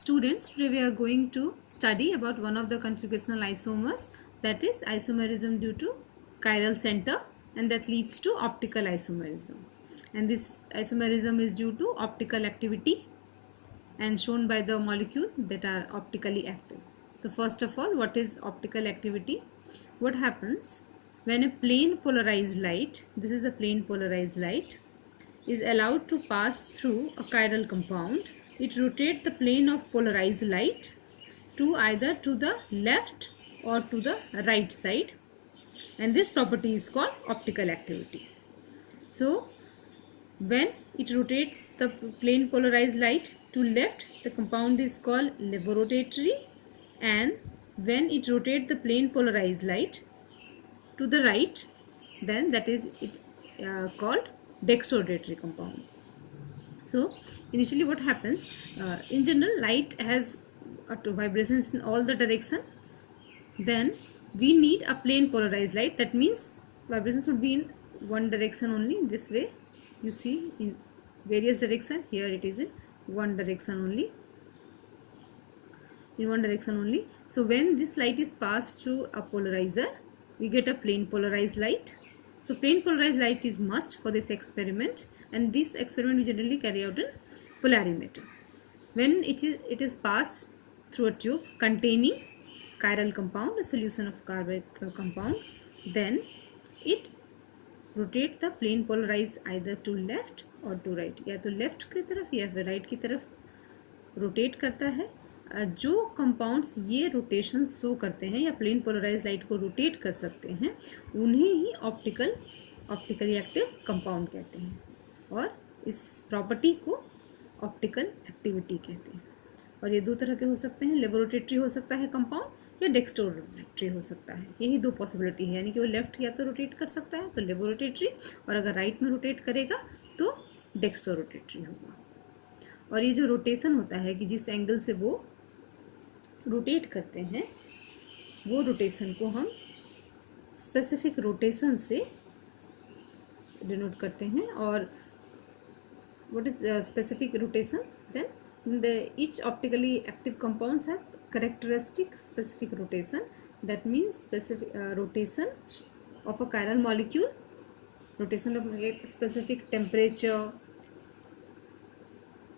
Students, today we are going to study about one of the configurational isomers, that is isomerism due to chiral center, and that leads to optical isomerism. And this isomerism is due to optical activity and shown by the molecule that are optically active. So first of all, what is optical activity? What happens when a plane polarized light, this is a plane polarized light, is allowed to pass through a chiral compound? It rotates the plane of polarized light to either to the left or to the right side, and this property is called optical activity. So when it rotates the plane polarized light to left, the compound is called levorotatory, and when it rotates the plane polarized light to the right, then that is it called dextrorotatory compound. So initially what happens, in general light has vibrations in all the direction. Then we need a plane polarized light, that means vibrations would be in one direction only. This way you see in various direction, here it is in one direction only, So when this light is passed through a polarizer, we get a plane polarized light. So plane polarized light is must for this experiment, and this experiment we generally carry out in polarimeter. When it is passed through a tube containing chiral compound, a solution of carbide compound, then it rotate the plane polarized either to left or to right, या तो left की तरफ या फिर right की तरफ rotate करता है. जो कंपाउंड्स ये रोटेशन शो करते हैं या प्लेन पोलराइज लाइट को रोटेट कर सकते हैं, उन्हें ही ऑप्टिकली एक्टिव कंपाउंड कहते हैं, और इस प्रॉपर्टी को ऑप्टिकल एक्टिविटी कहते हैं. और ये दो तरह के हो सकते हैं, लेबोरेटरी हो सकता है कंपाउंड या डेक्स्ट्रोरेटरी हो सकता है. यही दो पॉसिबिलिटी है, यानी कि वो लेफ्ट या तो रोटेट कर सकता है तो लेबोरेटरी, और अगर राइट में रोटेट करेगा तो डेक्स्ट्रोरेटरी होगा. और ये जो रोटेशन होता है कि जिस एंगल से वो रोटेट करते हैं, वो रोटेशन को हम स्पेसिफिक रोटेशन से डिनोट करते हैं. और what is specific rotation? Then each optically active compounds have characteristic specific rotation. That means specific rotation of a chiral molecule, rotation of specific temperature,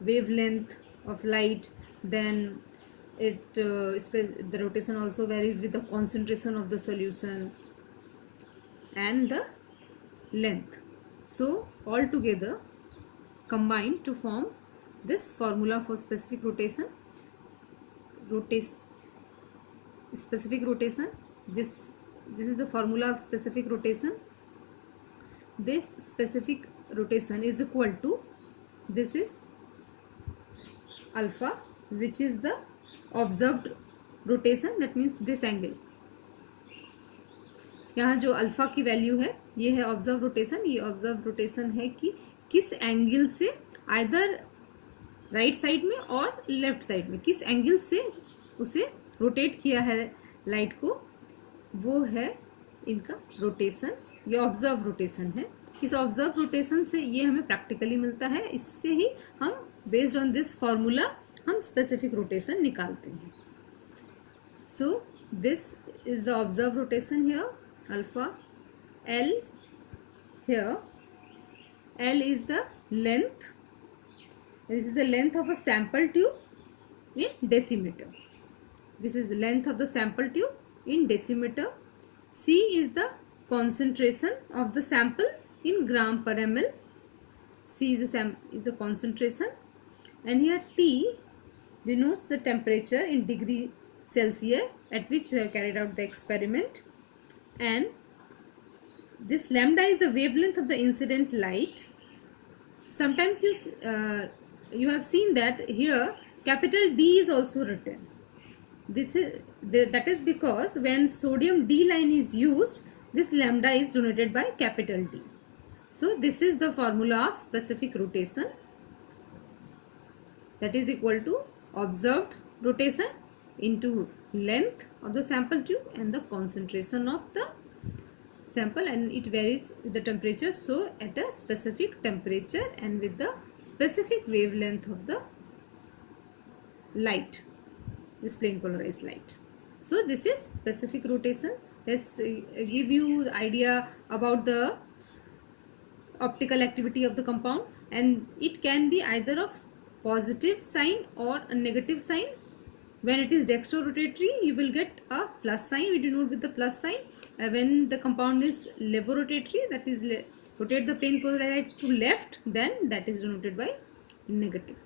wavelength of light. Then the rotation also varies with the concentration of the solution and the length. So all together combine to form this formula for specific rotation. Specific rotation, this is the formula of specific rotation. This specific rotation is equal to, this is alpha, which is the observed rotation, that means this angle. यहाँ जो alpha की value है ये है observe rotation. ये observe rotation है कि किस एंगल से आइदर राइट साइड में और लेफ्ट साइड में किस एंगल से उसे रोटेट किया है लाइट को, वो है इनका रोटेशन. ये ऑब्जर्व रोटेशन है. इस ऑब्जर्व रोटेशन से ये हमें प्रैक्टिकली मिलता है. इससे ही हम बेस्ड ऑन दिस फॉर्मूला हम स्पेसिफिक रोटेशन निकालते हैं. So this is the observe rotation here, alpha L. Here L is the length. This is the length of a sample tube in decimeter. This is the length of the sample tube in decimeter. C is the concentration of the sample in gram per ml. C is the concentration, and here T denotes the temperature in degree Celsius at which we have carried out the experiment, and this lambda is the wavelength of the incident light. Sometimes you have seen that here capital D is also written. That is because when sodium D line is used, this lambda is denoted by capital D. So this is the formula of specific rotation, that is equal to observed rotation into length of the sample tube and the concentration of the sample, and it varies with the temperature. So at a specific temperature and with the specific wavelength of the light, this plane polarized light. So this is specific rotation. Let's give you the idea about the optical activity of the compound, and it can be either of positive sign or a negative sign. When it is dextrorotatory, you will get a plus sign, we denote with the plus sign. When the compound is levorotatory, that is rotate the plane polarized to left, then that is denoted by negative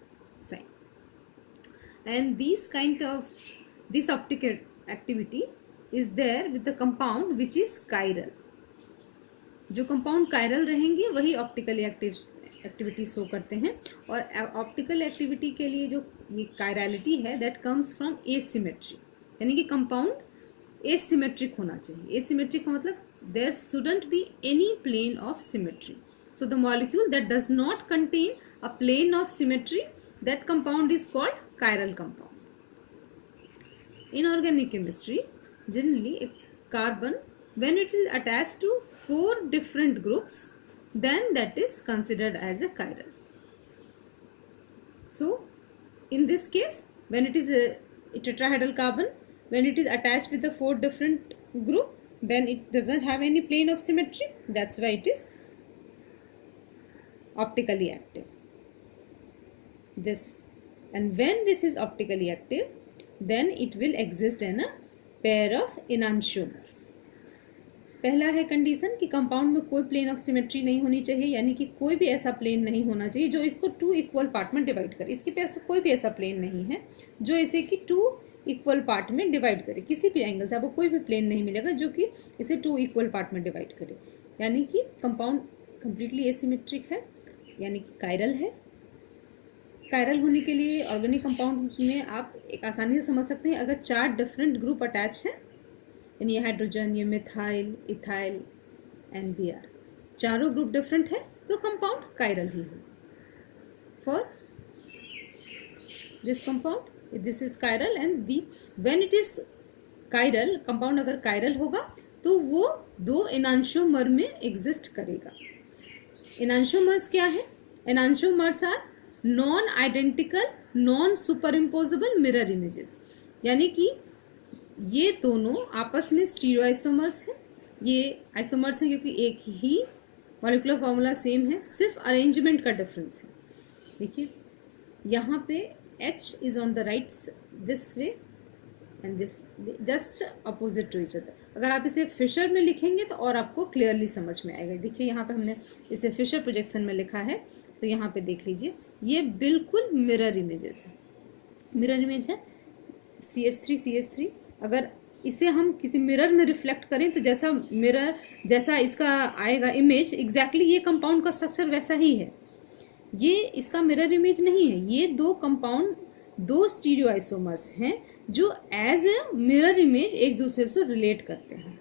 sign. And this optical activity is there with the compound which is chiral. जो compound chiral रहेंगे वही optically activity show करते हैं, और optical activity के लिए जो ये कायरलिटी है दैट कम्स फ्रॉम एसिमेट्री, यानी कि कंपाउंड एसिमेट्रिक होना चाहिए. एसिमेट्रिक का मतलब there shouldn't be any plane of symmetry. So the molecule that does not contain a plane of symmetry, that compound is called chiral compound. Inorganic chemistry, generally a carbon, when it is attached to 4 different groups, then that is considered as a chiral. So in this case, when it is a tetrahedral carbon, when it is attached with the 4 different group, then it doesn't have any plane of symmetry. That's why it is optically active. This, and when this is optically active, then it will exist in a pair of enantiomer. पहला है condition कि compound में कोई plane of symmetry नहीं होनी चाहिए, यानी कि कोई भी ऐसा प्लेन नहीं होना चाहिए जो इसको 2 इक्वल पार्ट में डिवाइड करे. इसके पास कोई भी ऐसा प्लेन नहीं है जो इसे कि 2 इक्वल पार्ट में डिवाइड करे. किसी भी एंगल से आपको कोई भी प्लेन नहीं मिलेगा जो कि इसे 2 इक्वल पार्ट में डिवाइड करे, यानी कि कंपाउंड कंप्लीटली एसिमेट्रिक है, यानी कि कायरल है. कायरल होने के लिए ऑर्गेनिक कंपाउंड में आप एक आसानी से समझ सकते हैं, अगर 4 डिफरेंट ग्रुप अटैच हैं, यानी ये हाइड्रोजन, ये मिथाइल, इथाइल एंड Br, चारों ग्रुप डिफरेंट है तो कंपाउंड कायरल ही होगा. For this compound this is chiral, and when it is chiral, compound अगर कायरल होगा तो वो 2 एनांशियोमर में एग्जिस्ट करेगा. एनांशियोमर्स क्या है? Enantiomers are non identical non superimposable mirror images, यानी कि ये दोनों आपस में स्टीरियो आइसोमर्स हैं. ये आइसोमर्स हैं क्योंकि एक ही मॉलिक्यूलर फॉर्मूला सेम है, सिर्फ अरेंजमेंट का डिफरेंस है. देखिए यहाँ पे H is on the right this way and this just opposite to each other. अगर आप इसे फिशर में लिखेंगे तो और आपको क्लियरली समझ में आएगा. देखिए यहाँ पे हमने इसे फिशर प्रोजेक्शन में लिखा है, तो यहाँ पे देख लीजिए ये बिल्कुल मिरर इमेजेस है. मिरर इमेज है CH3 अगर इसे हम किसी मिरर में रिफ्लेक्ट करें तो जैसा मिरर जैसा इसका आएगा इमेज, एग्जैक्टली ये कंपाउंड का स्ट्रक्चर वैसा ही है. ये इसका मिरर इमेज नहीं है, ये 2 कंपाउंड 2 स्टीरियो आइसोमर्स हैं जो एज ए मिरर इमेज एक दूसरे से रिलेट करते हैं.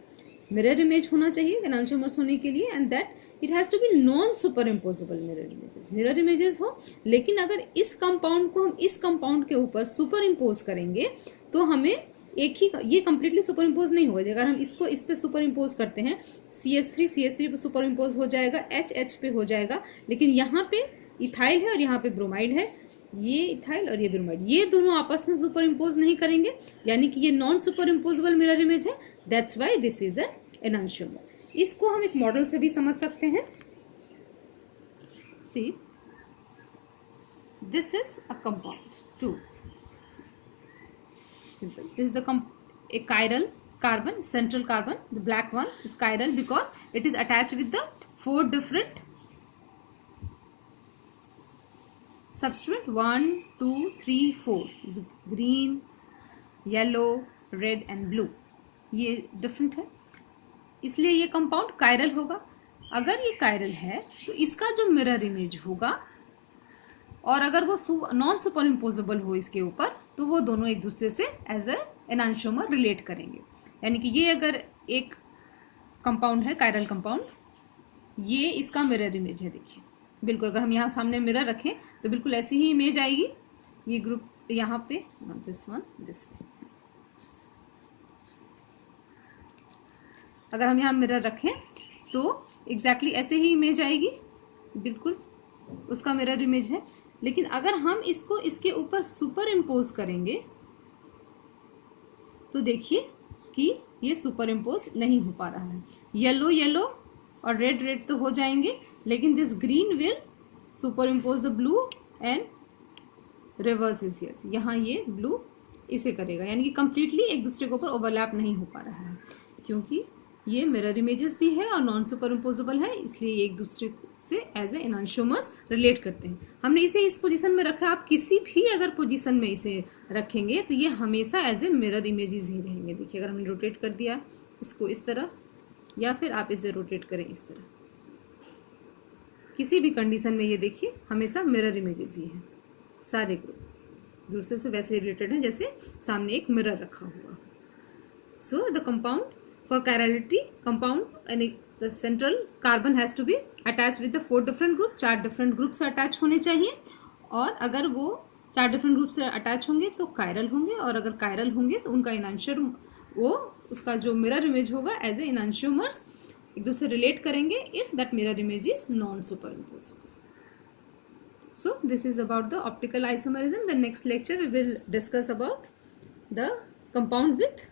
मिरर इमेज होना चाहिए एनांशियोमर्स होने के लिए, and that it has to be non superimposable mirror images. Mirror images हो, लेकिन अगर इस कंपाउंड को हम इस कंपाउंड के ऊपर सुपर इम्पोज करेंगे तो हमें एक ही, ये कंप्लीटली सुपर इम्पोज नहीं होगा. अगर हम इसको इस पे सुपर इम्पोज करते हैं, CH3 पे सुपर इम्पोज हो जाएगा, H पे हो जाएगा, लेकिन यहाँ पे इथाइल है और यहाँ पे ब्रोमाइड है, ये इथाइल और ये ब्रोमाइड, ये दोनों आपस में सुपर इम्पोज नहीं करेंगे, यानी कि ये non superimposable mirror image है. That's why this is a enantiomer. इसको हम एक मॉडल से भी समझ सकते हैं. See this is a compound 2. Simple. This is a chiral carbon, central carbon. The black one is chiral because it is attached with the 4 different substrate. 1, 2, 3, 4 is green, yellow, red and blue. ये different है, इसलिए ये compound chiral होगा. अगर ये chiral है तो इसका जो मिरर इमेज होगा, और अगर वो नॉन सुपर इम्पोजेबल हो इसके ऊपर, तो वो दोनों एक दूसरे से एज ए एनांशियोमर रिलेट करेंगे. यानी कि ये अगर एक कंपाउंड है कायरल कंपाउंड, ये इसका मिरर इमेज है. देखिए बिल्कुल, अगर हम यहाँ सामने मिरर रखें तो बिल्कुल ऐसी ही इमेज आएगी. ये ग्रुप यहाँ पे दिस वन दिस वे, अगर हम यहाँ मिरर रखें तो एग्जैक्टली ऐसे ही इमेज आएगी, बिल्कुल उसका मिरर इमेज है. लेकिन अगर हम इसको इसके ऊपर सुपर इम्पोज करेंगे तो देखिए कि ये सुपर इम्पोज नहीं हो पा रहा है। येलो येलो और रेड रेड तो हो जाएंगे, लेकिन this green will super impose the blue and reverse is here. यहाँ ये ब्लू इसे करेगा, यानी कि कंप्लीटली एक दूसरे के ऊपर ओवरलैप नहीं हो पा रहा है, क्योंकि ये मिरर इमेजेस भी है और नॉन सुपर इम्पोजेबल है, इसलिए ये एक दूसरे से एज ए एनांशियोमर्स रिलेट करते हैं। हमने इसे इस पोजीशन में रखा, आप किसी भी अगर पोजीशन में इसे रखेंगे तो ये हमेशा एज ए मिरर इमेजेस ही रहेंगे। देखिए अगर हमने रोटेट कर दिया इसको इस तरह, या फिर आप इसे रोटेट करें इस तरह, किसी भी कंडीशन में ये देखिए हमेशा मिरर इमेजेस ही हैं। सारे ग्रुप दूसरे से वैसे रिलेटेड हैं जैसे सामने एक मिरर रखा हुआ। So the compound for chirality, compound यानी the central carbon has to be attach with the 4 different group, 4 different group से अटैच होने चाहिए, और अगर वो 4 डिफरेंट ग्रुप से अटैच होंगे तो कायरल होंगे, और अगर कायरल होंगे तो उनका इनांशियर वो उसका जो मिरर इमेज होगा एज ए इनांशियोमर्स एक दूसरे रिलेट करेंगे if that mirror image is non super imposable. So this is about the optical isomerism. The next lecture we will discuss about the compound with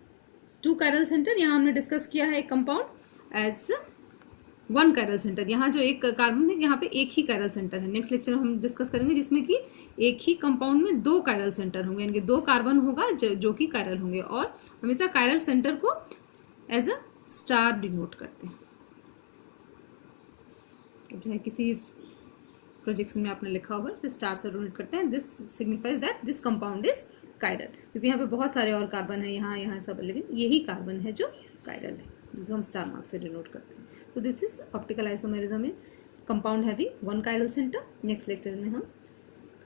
2 chiral center. यहाँ हमने discuss किया है एक compound as 1 chiral center। यहाँ जो एक carbon है यहाँ पे एक ही chiral center है। नेक्स्ट लेक्चर में हम डिस्कस करेंगे जिसमें कि एक ही कंपाउंड में 2 chiral center होंगे, यानी कि 2 कार्बन होगा जो कि chiral होंगे, और हमेशा chiral center को एज अ स्टार डिनोट करते हैं। जो है किसी प्रोजेक्शन में आपने लिखा होगा फिर स्टार से डिनोट करते हैं, this signifies that this compound is chiral, क्योंकि यहाँ पे बहुत सारे और कार्बन है यहाँ सब, लेकिन यही कार्बन है जो कायरल है, जिसको हम स्टार मार्क से डिनोट करते हैं। तो दिस इज ऑप्टिकल आइसोमेरिज्म में compound having 1 chiral center। Next lecture में हम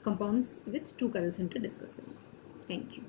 compounds with 2 chiral center discuss करेंगे। Thank you.